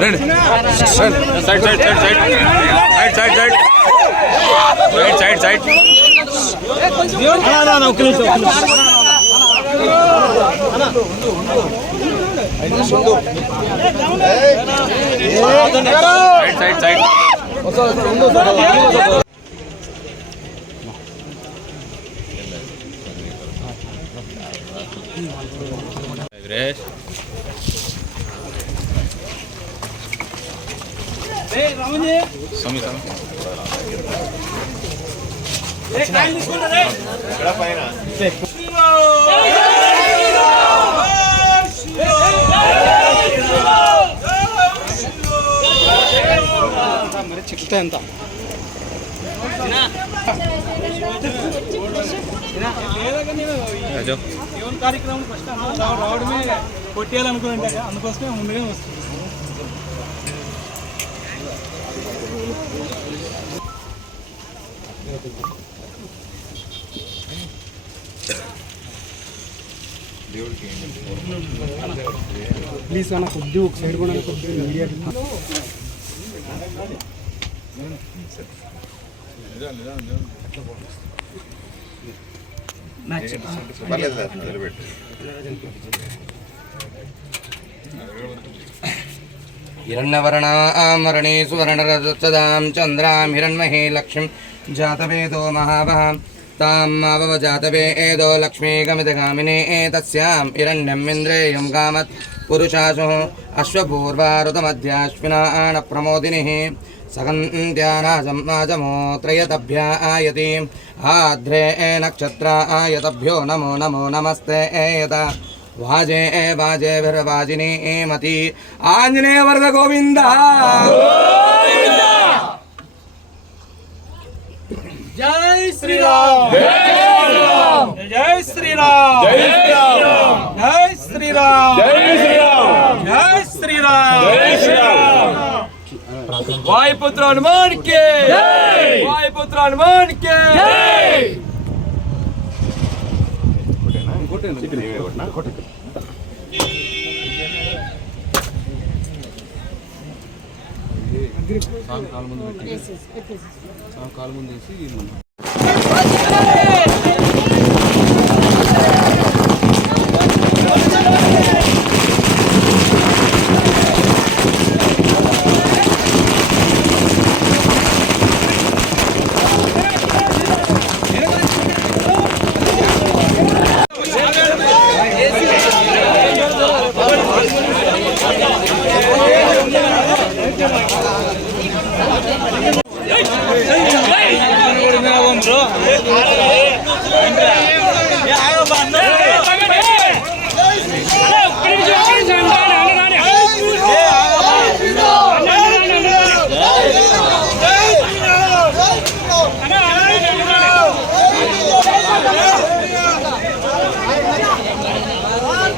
రండి side side side side side side side side side side స్వామి స్వామి ఏ కాయలు తీసుకుంటారే ఇక్కడ పైన అజో ఏమైనా కార్యక్రమం ఫస్ట్ రావడమే కొట్టేయాలనుకుని అందుకోసమే ముందుగా వస్తుంది ప్లీజ్ అన్న కొద్ది ఒక సైడ్ కూడా కొద్ది మీడియా हिरण्यवर्णामरणे सुवर्णरजदां चन्द्रां हिरण्महे लक्ष्मीं जातवेदो महावहां तां मावव जातवेदो लक्ष्मीगमितगामिने तस्यां हिरण्यम् इन्द्रेयं कामत् పురుషాసు అశ్వపూర్వారుతమధ్యాశ్వినాణ ప్రమోదిని సగంత్యానాజమాజమోత్రయతభ్యాయతి ఆధ్రే నక్షత్రాయతభ్యో నమో నమో నమస్తే యత వాజే వాజేభిర్వాజిని మతి ఆంజనేయ వరద గోవింద జై శ్రీరామ్ జై శ్రీరామ్ జై శ్రీరామ్ జై శ్రీరామ్ वायुपुत्र हनुमान के वायुपुत्र हनुमान के సాగు కాలు ముందు పెట్టి సాగు కాలు ముందు వేసి